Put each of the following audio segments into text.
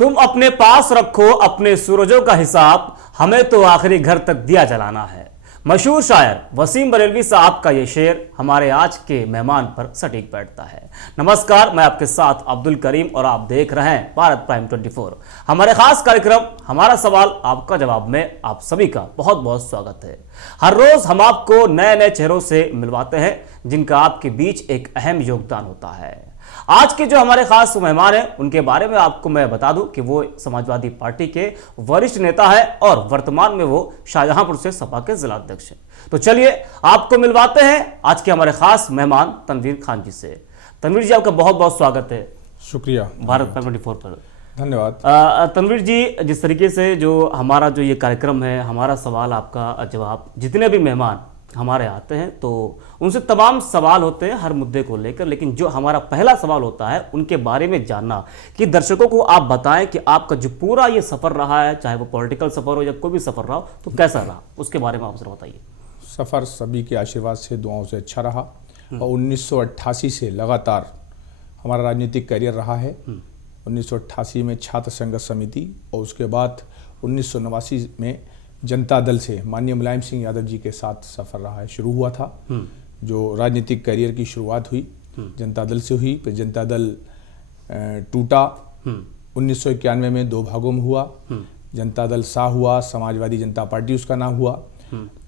तुम अपने पास रखो अपने सूरजों का हिसाब, हमें तो आखिरी घर तक दिया जलाना है। मशहूर शायर वसीम बरेलवी साहब का यह शेर हमारे आज के मेहमान पर सटीक बैठता है। नमस्कार, मैं आपके साथ अब्दुल करीम और आप देख रहे हैं भारत प्राइम 24। हमारे खास कार्यक्रम हमारा सवाल आपका जवाब में आप सभी का बहुत बहुत स्वागत है। हर रोज हम आपको नए नए चेहरों से मिलवाते हैं जिनका आपके बीच एक अहम योगदान होता है। आज के जो हमारे खास मेहमान हैं उनके बारे में आपको मैं बता दूं कि वो समाजवादी पार्टी के वरिष्ठ नेता है और वर्तमान में वो शाहजहांपुर से सपा के जिला अध्यक्ष हैं। तो चलिए आपको मिलवाते हैं आज के हमारे खास मेहमान तनवीर खान जी से। तनवीर जी, आपका बहुत बहुत स्वागत है। शुक्रिया भारत 24 पर। धन्यवाद। तनवीर जी, जिस तरीके से जो हमारा जो ये कार्यक्रम है हमारा सवाल आपका जवाब, जितने भी मेहमान हमारे आते हैं तो उनसे तमाम सवाल होते हैं हर मुद्दे को लेकर, लेकिन जो हमारा पहला सवाल होता है उनके बारे में जानना कि दर्शकों को आप बताएं कि आपका जो पूरा ये सफ़र रहा है, चाहे वो पॉलिटिकल सफ़र हो या कोई भी सफ़र रहा हो, तो कैसा रहा, उसके बारे में आप जरा बताइए। सफ़र सभी के आशीर्वाद से, दुआओं से अच्छा रहा और 1988 से लगातार हमारा राजनीतिक करियर रहा है। 1988 में छात्र संघर्ष समिति और उसके बाद 1989 में जनता दल से माननीय मुलायम सिंह यादव जी के साथ सफ़र रहा है। शुरू हुआ था जो राजनीतिक करियर की शुरुआत हुई जनता दल से हुई, फिर जनता दल टूटा। 1991 में दो भागों में हुआ, जनता दल सा हुआ, समाजवादी जनता पार्टी उसका नाम हुआ।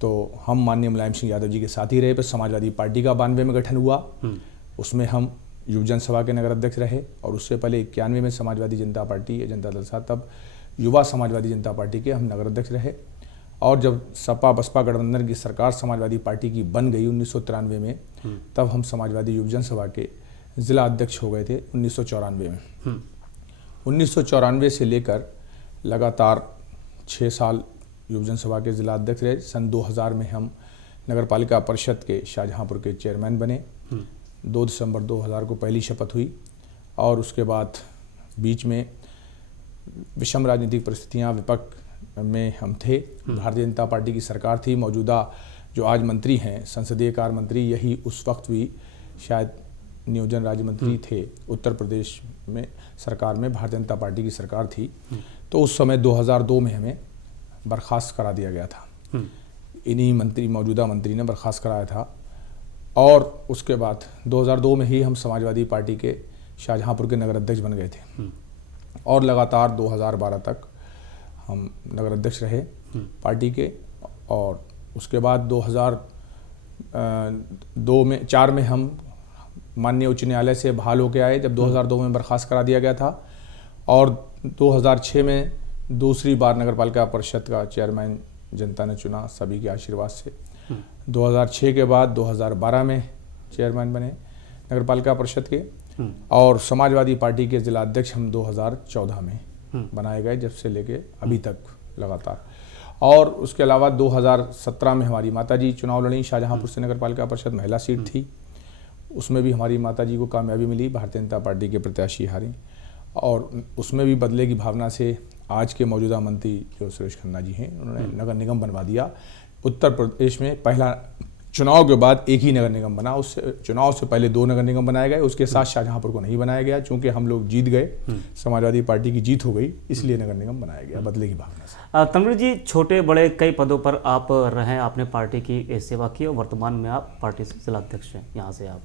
तो हम माननीय मुलायम सिंह यादव जी के साथ ही रहे। फिर समाजवादी पार्टी का 92 में गठन हुआ, उसमें हम युवजन सभा के नगर अध्यक्ष रहे और उससे पहले 91 में समाजवादी जनता पार्टी या जनता दल सा, तब युवा समाजवादी जनता पार्टी के हम नगर अध्यक्ष रहे। और जब सपा बसपा गठबंधन की सरकार समाजवादी पार्टी की बन गई 1993 में, तब हम समाजवादी युवजन सभा के जिला अध्यक्ष हो गए थे 1994 में। 1994 से लेकर लगातार 6 साल युवजन सभा के जिला अध्यक्ष रहे। सन 2000 में हम नगर पालिका परिषद के शाहजहांपुर के चेयरमैन बने। 2 दिसंबर 2000 को पहली शपथ हुई और उसके बाद बीच में विषम राजनीतिक परिस्थितियाँ, विपक्ष में हम थे। भारतीय जनता पार्टी की सरकार थी। मौजूदा जो आज मंत्री हैं संसदीय कार्य मंत्री, यही उस वक्त भी शायद नियोजन राज्य मंत्री थे। उत्तर प्रदेश में सरकार में भारतीय जनता पार्टी की सरकार थी। तो उस समय 2002 में हमें बर्खास्त करा दिया गया था। इन्हीं मौजूदा मंत्री ने बर्खास्त कराया था। और उसके बाद 2002 में ही हम समाजवादी पार्टी के शाहजहांपुर के नगर अध्यक्ष बन गए थे और लगातार 2012 तक हम नगर अध्यक्ष रहे पार्टी के। और उसके बाद 2004 में हम माननीय उच्च न्यायालय से बहाल होकर आए, जब 2002 में बर्खास्त करा दिया गया था। और 2006 में दूसरी बार नगर पालिका परिषद का चेयरमैन जनता ने चुना सभी के आशीर्वाद से। 2006 के बाद 2012 में चेयरमैन बने नगर पालिका परिषद के और समाजवादी पार्टी के जिला अध्यक्ष हम 2014 में बनाए गए, जब से लेके अभी तक लगातार। और उसके अलावा 2017 में हमारी माताजी चुनाव लड़ी, शाहजहांपुर से नगर पालिका परिषद महिला सीट थी, उसमें भी हमारी माताजी को कामयाबी मिली, भारतीय जनता पार्टी के प्रत्याशी हारे। और उसमें भी बदले की भावना से आज के मौजूदा मंत्री जो सुरेश खन्ना जी हैं, उन्होंने नगर निगम बनवा दिया। उत्तर प्रदेश में पहला चुनाव के बाद एक ही नगर निगम बना, उससे चुनाव से पहले 2 नगर निगम बनाए गए, उसके साथ शाहजहांपुर को नहीं बनाया गया। चूंकि हम लोग जीत गए, समाजवादी पार्टी की जीत हो गई, इसलिए नगर निगम बनाया गया बदले की भावना से। तनवीर जी, छोटे बड़े कई पदों पर आप रहे, आपने पार्टी की सेवा की और वर्तमान में आप पार्टी से जिला अध्यक्ष हैं यहाँ से आप।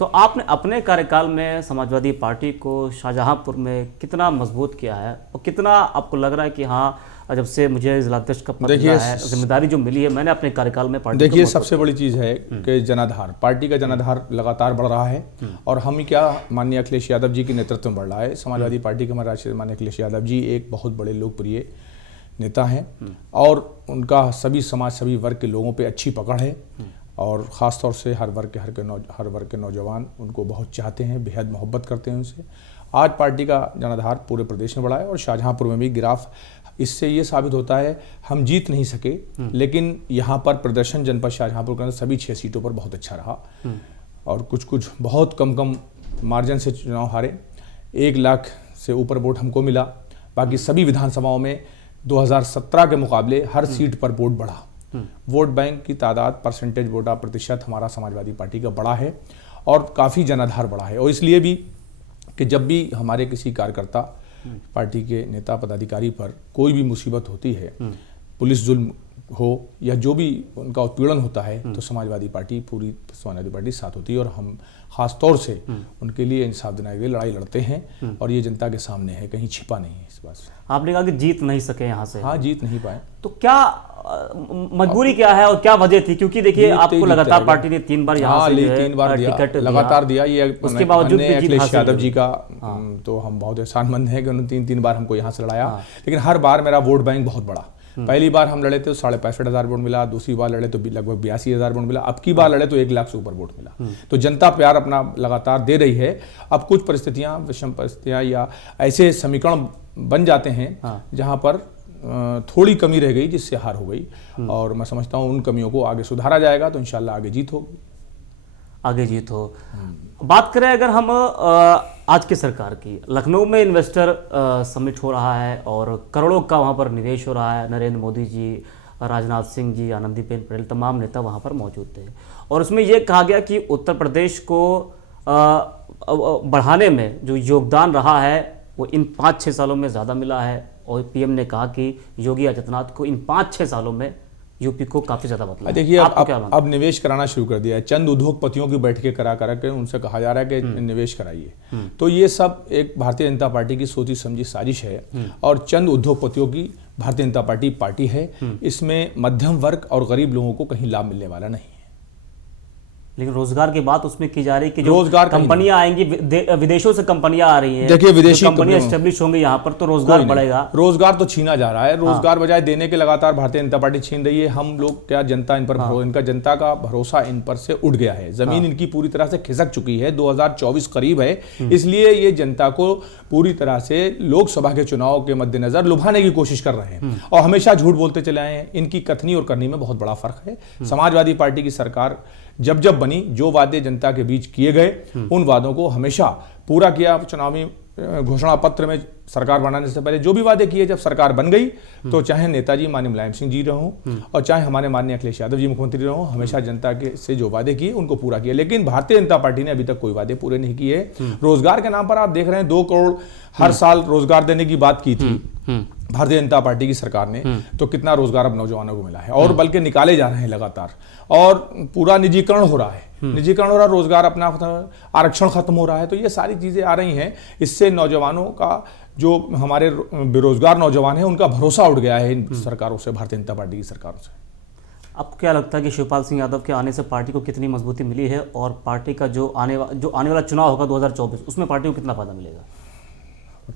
तो आपने अपने कार्यकाल में समाजवादी पार्टी को शाहजहांपुर में कितना मजबूत किया है और कितना आपको लग रहा है कि हाँ, जब से मुझे जिलाध्यक्ष का पद मिला है, जिम्मेदारी जो मिली है, मैंने अपने कार्यकाल में पार्टी देखिए, सबसे बड़ी चीज़ है कि जनाधार, पार्टी का जनाधार लगातार बढ़ रहा है। और हम ही क्या, माननीय अखिलेश यादव जी के नेतृत्व में बढ़ रहा है। समाजवादी पार्टी के हमारे राष्ट्रीय माननीय अखिलेश यादव जी एक बहुत बड़े लोकप्रिय नेता हैं और उनका सभी समाज, सभी वर्ग के लोगों पर अच्छी पकड़ है और ख़ासतौर से हर वर्ग के नौजवान उनको बहुत चाहते हैं, बेहद मोहब्बत करते हैं उनसे। आज पार्टी का जनाधार पूरे प्रदेश में बढ़ा है और शाहजहांपुर में भी गिराफ। इससे ये साबित होता है हम जीत नहीं सके, लेकिन यहाँ पर प्रदर्शन जनपद शाहजहांपुर के अंदर सभी 6 सीटों पर बहुत अच्छा रहा और कुछ बहुत कम मार्जिन से चुनाव हारे। 1 लाख से ऊपर वोट हमको मिला। बाकी सभी विधानसभाओं में 2017 के मुकाबले हर सीट पर वोट बढ़ा। वोट बैंक की तादाद, परसेंटेज वोटा प्रतिशत हमारा समाजवादी पार्टी का बड़ा है और काफ़ी जनाधार बढ़ा है। और इसलिए भी कि जब भी हमारे किसी कार्यकर्ता पार्टी के नेता पदाधिकारी पर कोई भी मुसीबत होती है, पुलिस जुल्म हो या जो भी उनका उत्पीड़न होता है, तो समाजवादी पार्टी साथ होती है और हम खास तौर से उनके लिए इंसाफ दिलाने के लिए लड़ाई लड़ते हैं और ये जनता के सामने है, कहीं छिपा नहीं है इस बात से। आपने कहा कि जीत नहीं सके यहाँ से। हाँ, जीत नहीं पाए। तो क्या मजबूरी क्या है और क्या वजह थी? क्योंकि देखिए आपको लगातार पार्टी ने 3 बार यहाँ से जो है 3 बार टिकट लगातार दिया। ये उसके बावजूद भी जीत अखिलेश हासिल यादव हुई। जी का तो हम बहुत एहसानमंद हैं कि उन्होंने 3 बार हमको यहाँ से लड़ाया। लेकिन हर बार मेरा वोट बैंक बहुत बड़ा। पहली बार हम लड़े थे तो 65,500 वोट मिला, दूसरी बार लड़े तो लगभग 82,000 वोट मिला, अब की बार लड़े तो 1 लाख से ऊपर वोट मिला। तो जनता प्यार अपना लगातार दे रही है। अब कुछ परिस्थितियां, विषम परिस्थितियां या ऐसे समीकरण बन जाते हैं जहां पर थोड़ी कमी रह गई जिससे हार हो गई, और मैं समझता हूं उन कमियों को आगे सुधारा जाएगा तो इंशाल्लाह आगे जीत होगी। आगे जीत हो। बात करें अगर हम आज की सरकार की, लखनऊ में इन्वेस्टर समिट हो रहा है और करोड़ों का वहाँ पर निवेश हो रहा है। नरेंद्र मोदी जी, राजनाथ सिंह जी, आनंदीबेन पटेल, तमाम नेता वहाँ पर मौजूद थे और उसमें ये कहा गया कि उत्तर प्रदेश को बढ़ाने में जो योगदान रहा है वो इन 5-6 सालों में ज़्यादा मिला है। और पीएम ने कहा कि योगी आदित्यनाथ को इन 5-6 सालों में यूपी को काफी ज्यादा बदला। देखिए अब निवेश कराना शुरू कर दिया है। चंद उद्योगपतियों की बैठकें करा के उनसे कहा जा रहा है कि निवेश कराइए। तो ये सब एक भारतीय जनता पार्टी की सोची समझी साजिश है और चंद उद्योगपतियों की भारतीय जनता पार्टी है। इसमें मध्यम वर्ग और गरीब लोगों को कहीं लाभ मिलने वाला नहीं है। लेकिन रोजगार की बात उसमें की जा रही है कि जो कंपनियां आएंगी, विदेशों से कंपनियां आ रही हैं, देखिए विदेशी कंपनियां एस्टेब्लिश होंगी यहाँ पर, तो रोजगार बढ़ेगा। रोजगार तो छीना जा रहा है। रोजगार बजाय देने के लगातार भारतीय जनता पार्टी छीन रही है। हम लोग क्या, जनता इन पर इनका जनता का भरोसा इन पर से उठ गया है। जमीन इनकी पूरी तरह से खिसक चुकी है। 2024 करीब है, इसलिए ये जनता को पूरी तरह से लोकसभा के चुनाव के मद्देनजर लुभाने की कोशिश कर रहे हैं और हमेशा झूठ बोलते चले आए हैं। इनकी कथनी और करनी में बहुत बड़ा फर्क है। समाजवादी पार्टी की सरकार जब बनी, जो वादे जनता के बीच किए गए उन वादों को हमेशा पूरा किया। चुनावी घोषणा पत्र में सरकार बनाने से पहले जो भी वादे किए, जब सरकार बन गई तो चाहे नेताजी माननीय मुलायम सिंह जी रहो और चाहे हमारे माननीय अखिलेश यादव जी मुख्यमंत्री रहो, हमेशा जनता के से जो वादे किए उनको पूरा किया। लेकिन भारतीय जनता पार्टी ने अभी तक कोई वादे पूरे नहीं किए। रोजगार के नाम पर आप देख रहे हैं 2 करोड़ हर साल रोजगार देने की बात की थी भारतीय जनता पार्टी की सरकार ने, तो कितना रोजगार अब नौजवानों को मिला है और बल्कि निकाले जा रहे हैं लगातार। और पूरा निजीकरण हो रहा है, रोजगार अपना आरक्षण खत्म हो रहा है। तो ये सारी चीजें आ रही हैं, इससे नौजवानों का, जो हमारे बेरोजगार नौजवान हैं, उनका भरोसा उठ गया है इन सरकारों से, भारतीय जनता पार्टी की सरकारों से। आपको क्या लगता है कि शिवपाल सिंह यादव के आने से पार्टी को कितनी मजबूती मिली है और पार्टी का जो आने वाला चुनाव होगा 2024, उसमें पार्टी को कितना फायदा मिलेगा?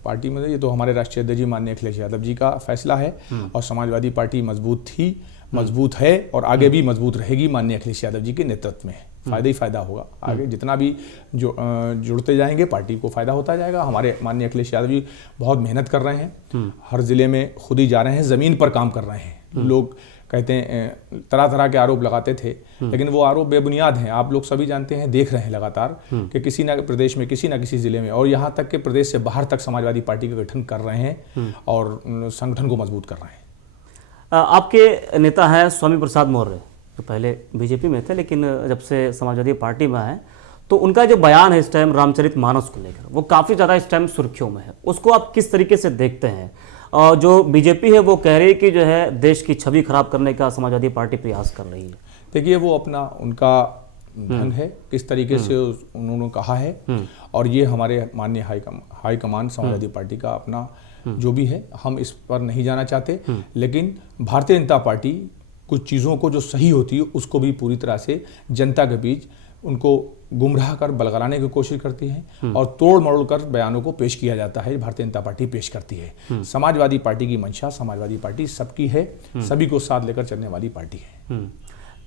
पार्टी में ये तो हमारे राष्ट्रीय अध्यक्ष जी माननीय अखिलेश यादव जी का फैसला है और समाजवादी पार्टी मजबूत थी, मजबूत है और आगे भी मजबूत रहेगी माननीय अखिलेश यादव जी के नेतृत्व में। फायदा ही फायदा होगा। आगे जितना भी जुड़ते जाएंगे पार्टी को फायदा होता जाएगा। हमारे माननीय अखिलेश यादव जी बहुत मेहनत कर रहे हैं, हर जिले में खुद ही जा रहे हैं, जमीन पर काम कर रहे हैं। लोग कहते हैं, तरह तरह के आरोप लगाते थे, लेकिन वो आरोप बेबुनियाद हैं। आप लोग सभी जानते हैं, देख रहे हैं लगातार कि किसी ना प्रदेश में, किसी ना किसी जिले में, और यहाँ तक कि प्रदेश से बाहर तक समाजवादी पार्टी का गठन कर रहे हैं और संगठन को मजबूत कर रहे हैं। आपके नेता हैं स्वामी प्रसाद मौर्य, जो पहले बीजेपी में थे लेकिन जब से समाजवादी पार्टी में आए, तो उनका जो बयान है इस टाइम रामचरितमानस को लेकर, वो काफ़ी ज़्यादा इस टाइम सुर्खियों में है। उसको आप किस तरीके से देखते हैं? और जो बीजेपी है वो कह रही है कि जो है देश की छवि खराब करने का समाजवादी पार्टी प्रयास कर रही है। देखिए, वो अपना उनका ढंग है, किस तरीके से उन्होंने कहा है, और ये हमारे माननीय हाईकमान समाजवादी पार्टी का अपना जो भी है, हम इस पर नहीं जाना चाहते। लेकिन भारतीय जनता पार्टी कुछ चीज़ों को जो सही होती है उसको भी पूरी तरह से जनता के बीच उनको गुमराह कर बलगलाने की कोशिश करती है और तोड़ मरोड़ कर बयानों को पेश किया जाता है। भारतीय जनता पार्टी पेश करती है। समाजवादी पार्टी की मंशा, समाजवादी पार्टी सबकी है, सभी को साथ लेकर चलने वाली पार्टी है।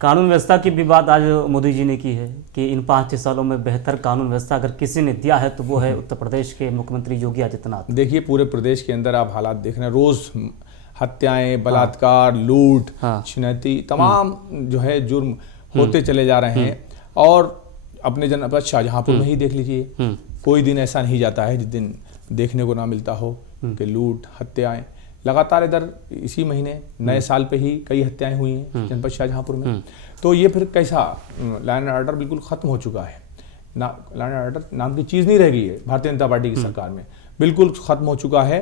कानून व्यवस्था की भी बात आज मोदी जी ने की है कि इन 5-6 सालों में बेहतर कानून व्यवस्था अगर किसी ने दिया है तो वो है उत्तर प्रदेश के मुख्यमंत्री योगी आदित्यनाथ। देखिए, पूरे प्रदेश के अंदर आप हालात देख रहे हैं, रोज हत्याएं, बलात्कार, लूट, छिनैती, तमाम जो है जुर्म होते चले जा रहे हैं। और अपने जनपद शाहजहांपुर में ही देख लीजिए, कोई दिन ऐसा नहीं जाता है जिस दिन देखने को ना मिलता हो कि लूट, हत्याएं लगातार। इधर इसी महीने नए साल पे ही कई हत्याएं हुई हैं जनपद शाहजहांपुर में। तो ये फिर कैसा, लॉ एंड ऑर्डर बिल्कुल खत्म हो चुका है। लॉ एंड ऑर्डर नाम की चीज़ नहीं रह गई है भारतीय जनता पार्टी की सरकार में। बिल्कुल खत्म हो चुका है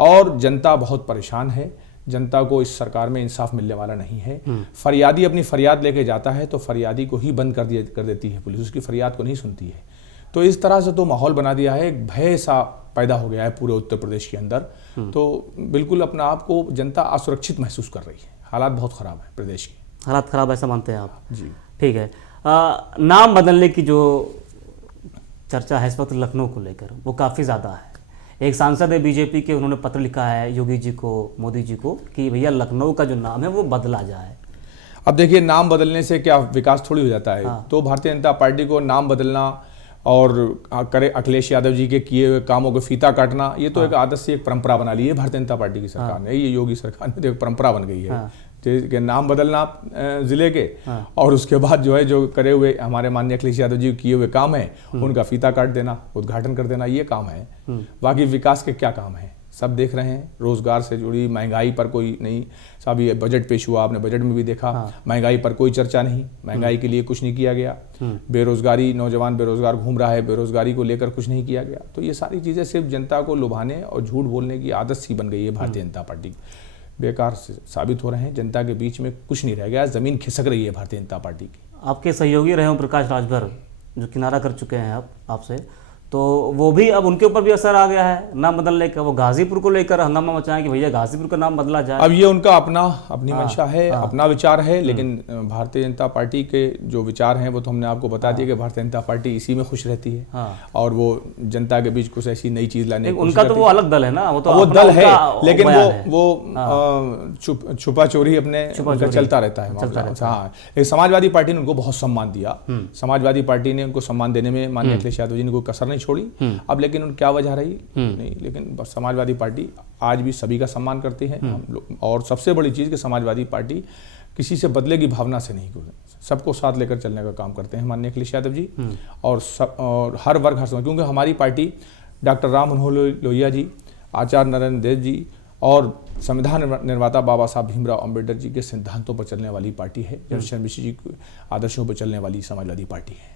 और जनता बहुत परेशान है। जनता को इस सरकार में इंसाफ मिलने वाला नहीं है। फरियादी अपनी फरियाद लेके जाता है तो फरियादी को ही बंद कर देती है पुलिस, उसकी फरियाद को नहीं सुनती है। तो इस तरह से तो माहौल बना दिया है, एक भय सा पैदा हो गया है पूरे उत्तर प्रदेश के अंदर। तो बिल्कुल अपना आप को जनता असुरक्षित महसूस कर रही है। हालात बहुत ख़राब है प्रदेश के। हालात ख़राब ऐसा मानते हैं आप? जी ठीक है। नाम बदलने की जो चर्चा है इस वक्त लखनऊ को लेकर, वो काफ़ी ज़्यादा है। एक सांसद है बीजेपी के, उन्होंने पत्र लिखा है योगी जी को, मोदी जी को, कि भैया लखनऊ का जो नाम है वो बदला जाए। अब देखिए, नाम बदलने से क्या विकास थोड़ी हो जाता है। तो भारतीय जनता पार्टी को नाम बदलना और करे अखिलेश यादव जी के किए हुए कामों को फीता काटना, ये तो एक आदत से एक परंपरा बना ली है भारतीय जनता पार्टी की सरकार ने। ये योगी सरकार ने तो एक परंपरा बन गई है कि नाम बदलना जिले के, और उसके बाद जो है जो करे हुए हमारे माननीय अखिलेश यादव जी किए हुए काम है उनका फीता काट देना, उद्घाटन कर देना, ये काम है। बाकी विकास के क्या काम है सब देख रहे हैं। रोजगार से जुड़ी, महंगाई पर कोई नहीं। अभी बजट पेश हुआ, आपने बजट में भी देखा, महंगाई पर कोई चर्चा नहीं, महंगाई के लिए कुछ नहीं किया गया। बेरोजगारी, नौजवान बेरोजगार घूम रहा है, बेरोजगारी को लेकर कुछ नहीं किया गया। तो ये सारी चीज़ें सिर्फ जनता को लुभाने और झूठ बोलने की आदत सी बन गई है भारतीय जनता पार्टी की। बेकार साबित हो रहे हैं, जनता के बीच में कुछ नहीं रह गया, जमीन खिसक रही है भारतीय जनता पार्टी की। आपके सहयोगी रहे हों प्रकाश राजभर, जो किनारा कर चुके हैं अब आपसे, तो वो भी अब उनके ऊपर भी असर आ गया है नाम बदलने का। वो गाजीपुर को लेकर हंगामा मचाएं कि भैया गाजीपुर का नाम बदला जाए। अब ये उनका अपनी मंशा है, अपना विचार है, लेकिन भारतीय जनता पार्टी के जो विचार हैं वो तो हमने आपको बता दिया कि भारतीय जनता पार्टी इसी में खुश रहती है। और वो जनता के बीच कुछ ऐसी नई चीज लाने की कोशिश उनका तो वो अलग दल है ना, वो दल है, लेकिन वो छुपा चोरी अपने चलता रहता है। हाँ, एक समाजवादी पार्टी ने उनको बहुत सम्मान दिया। समाजवादी पार्टी ने उनको सम्मान देने में माननीय अखिलेश यादव जी ने कोई कसर नहीं छोड़ी। अब लेकिन उन क्या वजह रही नहीं, लेकिन समाजवादी पार्टी आज भी सभी का सम्मान करती है हम लोग। और सबसे बड़ी चीज़ कि समाजवादी पार्टी किसी से बदले की भावना से नहीं, सबको साथ लेकर चलने का काम करते हैं माननीय अखिलेश यादव जी। और हर वर्ग हर समय, क्योंकि हमारी पार्टी डॉक्टर राम मनोहर लोहिया जी, आचार्य नरेंद्र देव जी और संविधान निर्माता बाबा साहब भीमराव अम्बेडकर जी के सिद्धांतों पर चलने वाली पार्टी है। जगदीश मिश्र जी के आदर्शों पर चलने वाली समाजवादी पार्टी है।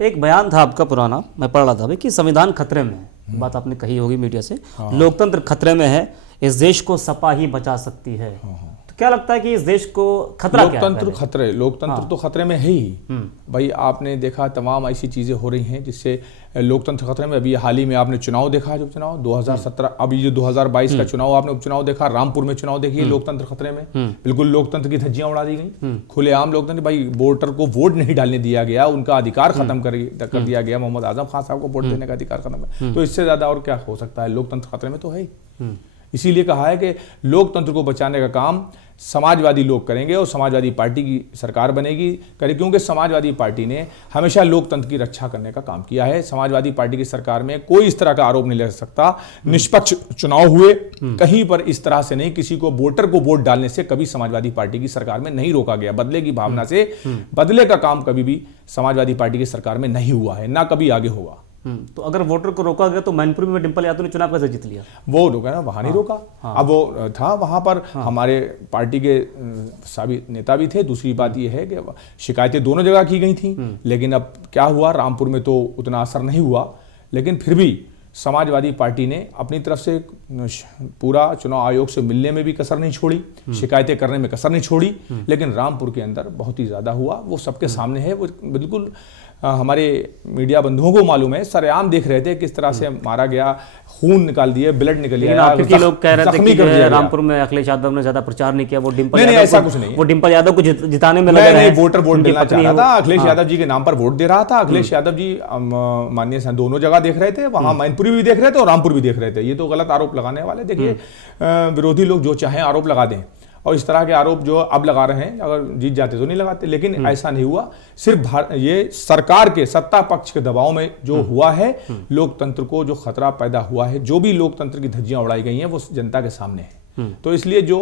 एक बयान था आपका पुराना, मैं पढ़ रहा था भाई, कि संविधान खतरे में है। बात आपने कही होगी मीडिया से, लोकतंत्र खतरे में है, इस देश को सपा ही बचा सकती है। तो क्या लगता है कि इस देश को खतरा क्या है? लोकतंत्र खतरे, लोकतंत्र तो खतरे में है ही भाई। आपने देखा तमाम ऐसी चीजें हो रही हैं जिससे लोकतंत्र खतरे में। अभी हाल ही में आपने चुनाव देखा, जो चुनाव 2017, अभी जो 2022 का चुनाव आपने उपचुनाव देखा, रामपुर में चुनाव देखिए, लोकतंत्र खतरे में। बिल्कुल लोकतंत्र की धज्जियां उड़ा दी गई, खुलेआम लोकतंत्र। भाई वोटर को वोट नहीं डालने दिया गया, उनका अधिकार खत्म कर दिया गया। मोहम्मद आजम खान साहब को वोट देने का अधिकार खत्म है। तो इससे ज्यादा और क्या हो सकता है? लोकतंत्र खतरे में तो है ही। इसीलिए कहा है कि लोकतंत्र को बचाने का काम समाजवादी लोग करेंगे और समाजवादी पार्टी की सरकार बनेगी क्योंकि समाजवादी पार्टी ने हमेशा लोकतंत्र की रक्षा करने का काम किया है। समाजवादी पार्टी की सरकार में कोई इस तरह का आरोप नहीं लग सकता। निष्पक्ष चुनाव हुए, कहीं पर इस तरह से नहीं, किसी को वोटर को वोट डालने से कभी समाजवादी पार्टी की सरकार में नहीं रोका गया। बदले की भावना से बदले का काम कभी भी समाजवादी पार्टी की सरकार में नहीं हुआ है, ना कभी आगे होगा। तो अगर वोटर को रोका गया तो मैनपुरी में डिंपल यादव ने चुनाव कैसे जीत लिया? वो रोका ना, वहां नहीं रोका। अब वो था वहां पर हमारे पार्टी के सभी नेता भी थे। दूसरी बात ये है कि शिकायतें दोनों जगह की गई थी, लेकिन अब क्या हुआ, रामपुर में तो उतना असर नहीं हुआ, लेकिन फिर भी समाजवादी पार्टी ने अपनी तरफ से पूरा चुनाव आयोग से मिलने में भी कसर नहीं छोड़ी, शिकायतें करने में कसर नहीं छोड़ी। लेकिन रामपुर के अंदर बहुत ही ज्यादा हुआ, वो सबके सामने है। वो बिल्कुल हमारे मीडिया बंधुओं को मालूम है, सरेआम देख रहे थे किस तरह से मारा गया, खून निकाल दिए, ब्लड निकल गया। लोग कह रहे थे कि रामपुर में अखिलेश यादव ने ज्यादा प्रचार नहीं किया, वो डिंपल यादव, ऐसा कुछ नहीं, वो डिंपल यादव को जिताने में लगा है। वोटर वोट देना चाह रहा था, अखिलेश यादव जी के नाम पर वोट दे रहा था। अखिलेश यादव जी माननीय दोनों जगह देख रहे थे, वहां मैनपुरी भी देख रहे थे और रामपुर भी देख रहे थे। ये तो गलत आरोप लगाने वाले। देखिए, विरोधी लोग जो चाहें आरोप लगा दें, और इस तरह के आरोप जो अब लगा रहे हैं, अगर जीत जाते तो नहीं लगाते, लेकिन ऐसा नहीं हुआ। सिर्फ ये सरकार के सत्ता पक्ष के दबाव में जो हुआ है, लोकतंत्र को जो खतरा पैदा हुआ है, जो भी लोकतंत्र की धज्जियां उड़ाई गई हैं, वो जनता के सामने है। तो इसलिए जो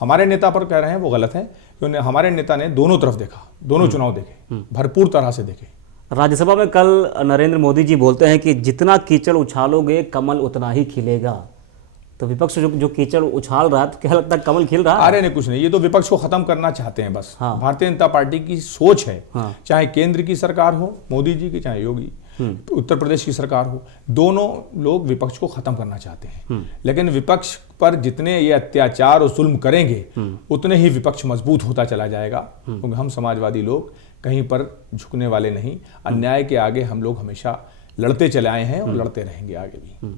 हमारे नेता पर कह रहे हैं वो गलत है, क्योंकि हमारे नेता ने दोनों तरफ देखा, दोनों चुनाव देखे, भरपूर तरह से देखे। राज्यसभा में कल नरेंद्र मोदी जी बोलते हैं कि जितना कीचड़ उछालोगे कमल उतना ही खिलेगा। तो विपक्ष जो कीचड़ उछाल रहा है, तो क्या लगता है कमल खिल रहा है? अरे नहीं, कुछ नहीं, ये तो विपक्ष को खत्म करना चाहते हैं बस। भारतीय जनता पार्टी की सोच है, चाहे केंद्र की सरकार हो मोदी जी की, चाहे योगी, उत्तर प्रदेश की सरकार हो, दोनों लोग विपक्ष को खत्म करना चाहते हैं। लेकिन विपक्ष पर जितने ये अत्याचार और जुल्म करेंगे उतने ही विपक्ष मजबूत होता चला जाएगा, क्योंकि हम समाजवादी लोग कहीं पर झुकने वाले नहीं। अन्याय के आगे हम लोग हमेशा लड़ते चले आए हैं और लड़ते रहेंगे आगे भी।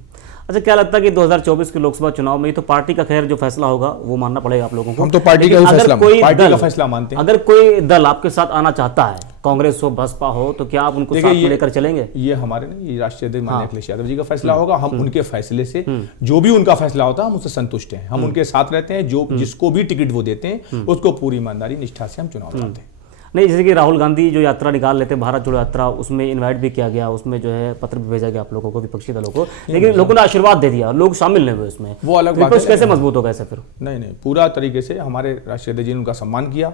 अच्छा, क्या लगता है कि 2024 के लोकसभा चुनाव में तो पार्टी का खैर जो फैसला होगा वो मानना पड़ेगा आप लोगों को। हम तो पार्टी का ही फैसला मानते हैं। अगर कोई दल आपके साथ आना चाहता है, कांग्रेस हो, बसपा हो, तो क्या आप उनको साथ में लेकर चलेंगे? ये हमारे नहीं, ये राष्ट्रीय अध्यक्ष माननीय अखिलेश यादव जी का फैसला होगा। हम उनके फैसले से, जो भी उनका फैसला होता है हम उससे संतुष्ट हैं। हम उनके साथ रहते हैं। जो जिसको भी टिकट वो देते हैं उसको पूरी ईमानदारी निष्ठा से हम चुनाव लड़ते हैं। नहीं, जैसे कि राहुल गांधी जो यात्रा निकाल लेते हैं, भारत जोड़ो यात्रा, उसमें इनवाइट भी किया गया, उसमें जो है पत्र भी भेजा गया आप लोगों को, विपक्षी दलों को, लेकिन लोगों ने आशीर्वाद दे दिया, लोग शामिल नहीं हुए उसमें। वो अलग बात है। विपक्ष कैसे मजबूत होगा ऐसे फिर? नहीं, पूरा तरीके से हमारे राष्ट्रीय अध्यक्ष जी ने उनका सम्मान किया,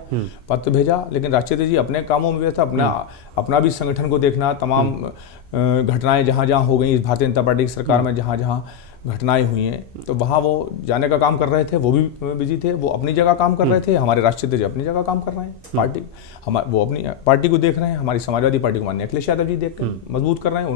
पत्र भेजा, लेकिन राष्ट्रीय अध्यक्ष जी अपने कामों में व्यस्त, अपना भी संगठन को देखना, तमाम घटनाएं जहाँ जहाँ हो गई इस भारतीय जनता पार्टी की सरकार में, जहाँ जहाँ घटनाएं हुई हैं, तो वहाँ वो जाने का काम कर रहे थे, वो भी बिजी थे। वो अपनी जगह काम कर रहे थे, हमारे राष्ट्रीय अध्यक्ष अपनी जगह काम कर रहे हैं। वो अपनी पार्टी को देख रहे हैं, हमारी समाजवादी पार्टी को माननीय अखिलेश यादव जी देख कर मजबूत कर रहे हैं।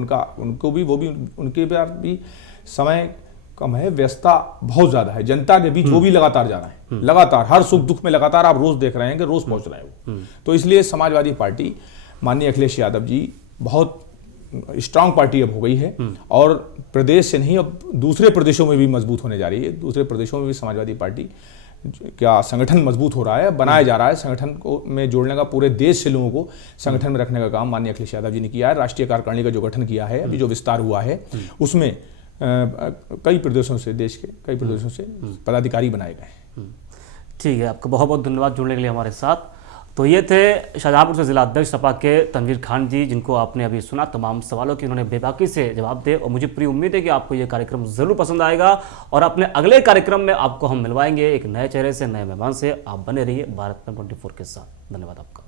उनके भी समय कम है, व्यस्तता बहुत ज्यादा है। जनता के बीच वो भी लगातार जा रहे हैं, लगातार हर सुख दुख में लगातार आप रोज देख रहे हैं कि रोज पहुंच रहे हैं वो। तो इसलिए समाजवादी पार्टी माननीय अखिलेश यादव जी बहुत स्ट्रांग पार्टी अब हो गई है, और प्रदेश से नहीं अब दूसरे प्रदेशों में भी मजबूत होने जा रही है। दूसरे प्रदेशों में भी समाजवादी पार्टी क्या संगठन मजबूत हो रहा है, बनाया जा रहा है। संगठन को में जोड़ने का, पूरे देश से लोगों को संगठन में रखने का काम माननीय अखिलेश यादव जी ने किया है। राष्ट्रीय कार्यकारिणी का जो गठन किया है, अभी जो विस्तार हुआ है, उसमें कई प्रदेशों से, देश के कई प्रदेशों से पदाधिकारी बनाए गए हैं। ठीक है, आपका बहुत बहुत धन्यवाद जुड़ने के लिए हमारे साथ। तो ये थे शाहजहांपुर से जिला अध्यक्ष सपा के तनवीर खान जी, जिनको आपने अभी सुना। तमाम सवालों के उन्होंने बेबाकी से जवाब दिए, और मुझे पूरी उम्मीद है कि आपको ये कार्यक्रम ज़रूर पसंद आएगा, और अपने अगले कार्यक्रम में आपको हम मिलवाएंगे एक नए चेहरे से, नए मेहमान से। आप बने रहिए भारत में 24 के साथ। धन्यवाद आपका।